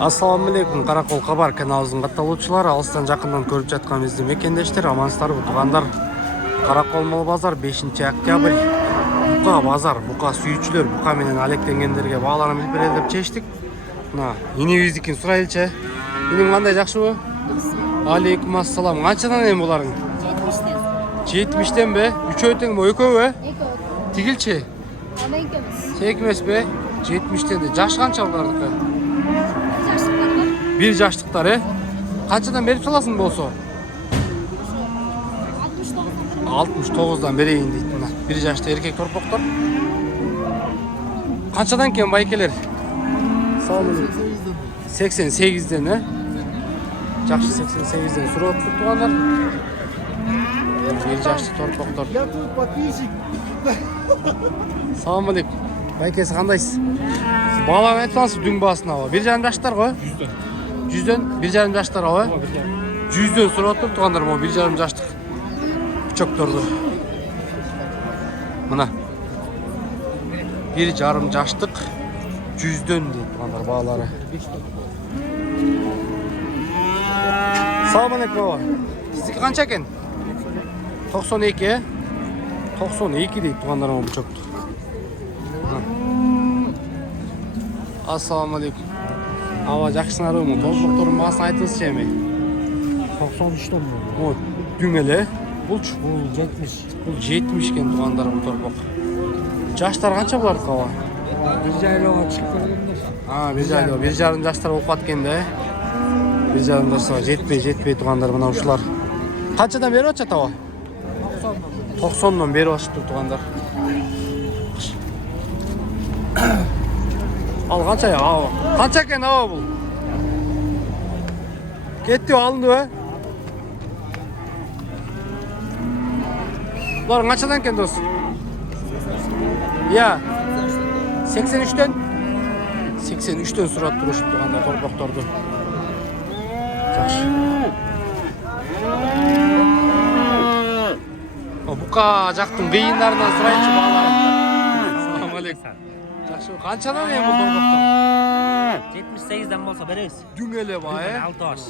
Assalamu alaikum, Каракол Кабар каналыбыздын катталуучулары, алыстан жакындан көрүп жаткан бизди мекендештер, амансыздарбы туугандар. Каракол мол базар 5-октябрь. Бука базар, бука сүйүүчүлөр, бука менен алектенгендерге бааларын билип берели деп чечтик. Мына инибиздикин сурайлычы. Иним кандай, жакшыбы? Алейкум ассалам. Канчадан эми буларың? 70тен бе? Үчөө теңби, экөөбү? Экөө. Тигилчи? Ана экөөбүз. Тек эмеспи? 70тен де. Жаш канча булардыкы? Бир жаштыктар бар. Бир жаштыктар, Канчадан берип саласың болсо? 69'dan берейин дейт мына. Бир жашты эркек торпоктор. Канчадан кен байкелер? 88'den, Жакшы 88'den сурап тугандар. Бир жашты торпоктор. Я тут подписчик. Салам алейкум. Байкеси кандайсыз? Баланы айтсаңыз дүң басына. 1,5 жаштар го? 100'дөн 1,5 жаштар го? 100'дөн сурап тур тугандар, могу 1,5 жаштык үчөктөрдү. Мына 1,5 жаштык 100'дөн дейт тугандар баалары. Салам алейкум баба. Сиздики канча экен? 92, 92 дейт тугандар могу үчөктү. Assalamu alaikum. Ава жакшысыңарбы? Толбоктордун баасын айтыңызчы эми. 93'ten mi? О, дүң эле. Булчу? Bu 70. Бул 70 кен тугандар бул торпок. Жаштар канча булардыкы ава? Bir jaylığa çıkıp geldiler. Бир жайлы, 1,5 жаштар болуп калат экен да. 1,5 жаштар жетпей тугандар мына ушулар. Канчадан берип атышат ава? 90'dan берип атышыптыр тугандар. Ал канча ава? Канча экен ава бул? Кетти, алынды. Булар канчадан экен дос? Я 83'ten 83'ten сурап турушуп тугандар торпокторду. Жакшы. Бука жактын кыйындарынан сурайчы баалар. Assalamu alaikum. Жакшы. Канчадан эми бул торпоктор? 78'den bolsa berебиz. Дүң эле ба, 6 баш.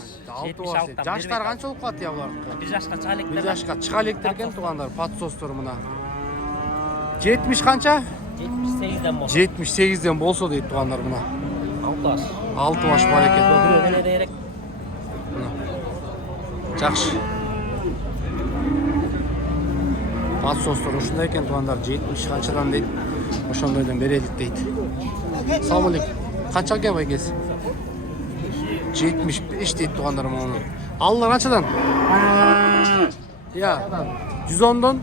76. Жаштар канча болуп калат булар? 1 жашка чыга элек. 1 жашка чыга электер экен тугандар, подсостор мына. 70 канча? 78'den bolsa. 78'den болсо дейт тугандар мына. 6 баш. 6 баш бар экен. Бирөө керек. Жакшы. Подсостор ушундай экен тугандар, 70 канчадан дейт. Ошондойдон берелик дейт. Салам алейкум. Канча экен байкеси? 75 дейт тугандар муну. Аллар канчадан? Я 110'dan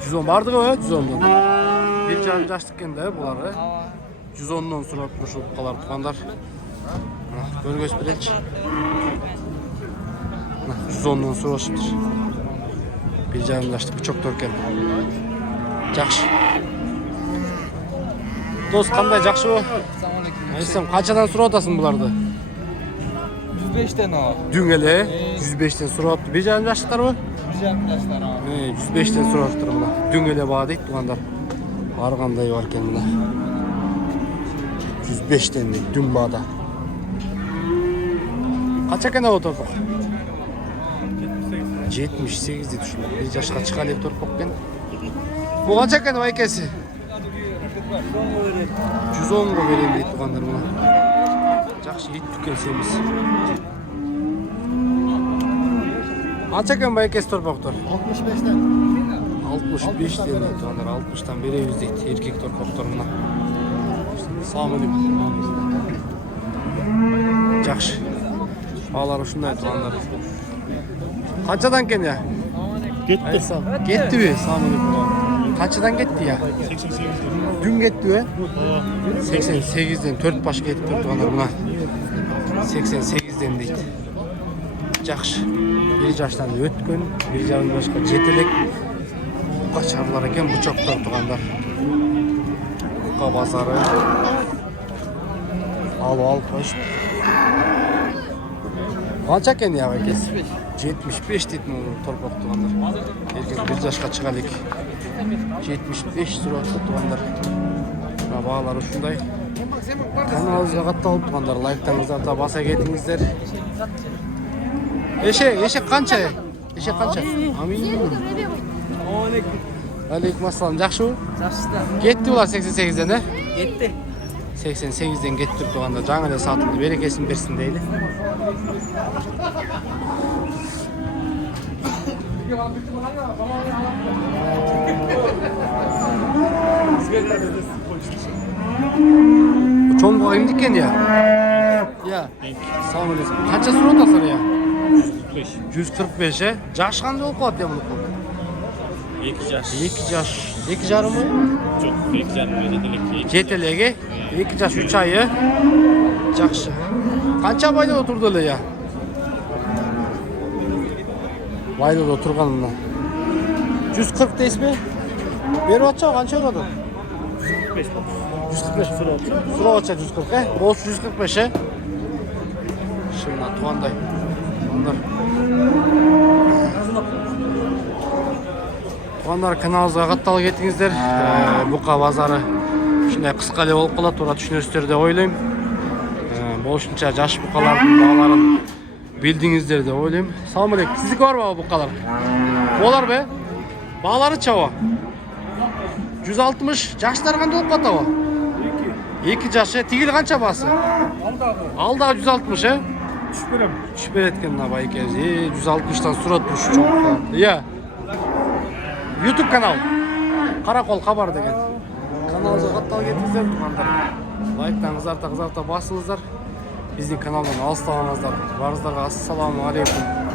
110 бардыгы, 110'dan. 1,5 жаштык экен да булар, 110'dan сурап турушуп калар тугандар. Көргөз беречи. 110'dan сурашыптыр. 1,5 жаштык үчөктөр экен. Жакшы. Дос, кандай, жакшыбы? Айсам, канчадан сурап атасың буларды? 105'ten o. Дүң эле 105'ten сурап атты. 1,5 жаштыктарбы? 105 yaşlar o. 105'ten сурап атыптыр мына. Дүң эле баа дейт тугандар. Ар кандай бар экен мына. 105'ten дейт, дүң баада. Канча экен ава торпок? 78 дейт ушул. 1 жашка чыга элек торпок экен. Бул канча экен байкеси? 110'го берем дейт тугандар мына. Жакшы ит түккен семиз. Канча экен байкеси торпоктор? 65'ten. 65 дейт тугандар, 60'tan беребиз дейт эркек торпоктор мына. Салам алейкум. Жакшы. Баалар ушундай тугандар. Канчадан кен я? Gitti. Кеттиби? Салам алейкум. Канчадан кетти я? 88'den. Дүң кеттиби? 88'den 4 баш кетиптир тугандар мына. 88'den дейт. Жакшы. 1 жаштан өткөн, 1,5 жашка жетелек. Бука чарлар экен, бучоктор тугандар. Бука базары. Алып коюшуп. Канча экен я байкес? 75 дейт мына торпок тугандар. Эркек 1 жашка чыга элек. 75 сурап тугандар. Мына баалар ушундай. Kanalımıza катталып тұрғандар, лайктарыңыздарды баса кетіңіздер. Ешек қанша? Ешек қанша? Амин. Алейкум ассалам, жақсы ма? Жақсы да. Кетті бұлар 88-ден, ә? Кетті. 88-ден кетті тұрғанда жаңа да сатылды, берекесін берсін дейді. Çoğun koyayım dikken ya. Ya. Sağ olasın. Kaça sürü otasın ya? 145 he. Jaş qanday olup qalat ya bunu? 2 yaş. 2 yaş. 2 jarım mı? Çok 2 yaş. Жетелеге 2 жаш 3 айы. Жақсы. Қанша байда отырды эле я? Байда отырғанына. 140 дейсізбе? Беріп атча қанша ұрады? 145 сұрап атча 140, ә? Осы 145, ә? Шынна туғандай. Туғандар каналымызға қатталы кетіңіздер. Бұқа базары ушундай кыска эле болуп калат, тура түшүнөсүздөр деп ойлойм. Болушунча жаш букалардын бааларын билдиңиздер деп ойлойм. Салам алейкум. Сиздики барбы букалар? Боларбы? Бааларычабы? 160. Жаштар кандай болуп калат абы? 2 жаш. Тигил канча баасы? Алдагы 160, э? Түшүп берет экен мына бай экенбиз. 160тан суратпыш чоң. Ия. YouTube канал. Каракол кабар деген. Каналыбызга катталып кетиңиздер, тугандар. Лайктарыңызды арта басыңыздар. Биздин каналдан алыстабаңыздар. Барыңыздарга ассаламу алейкум.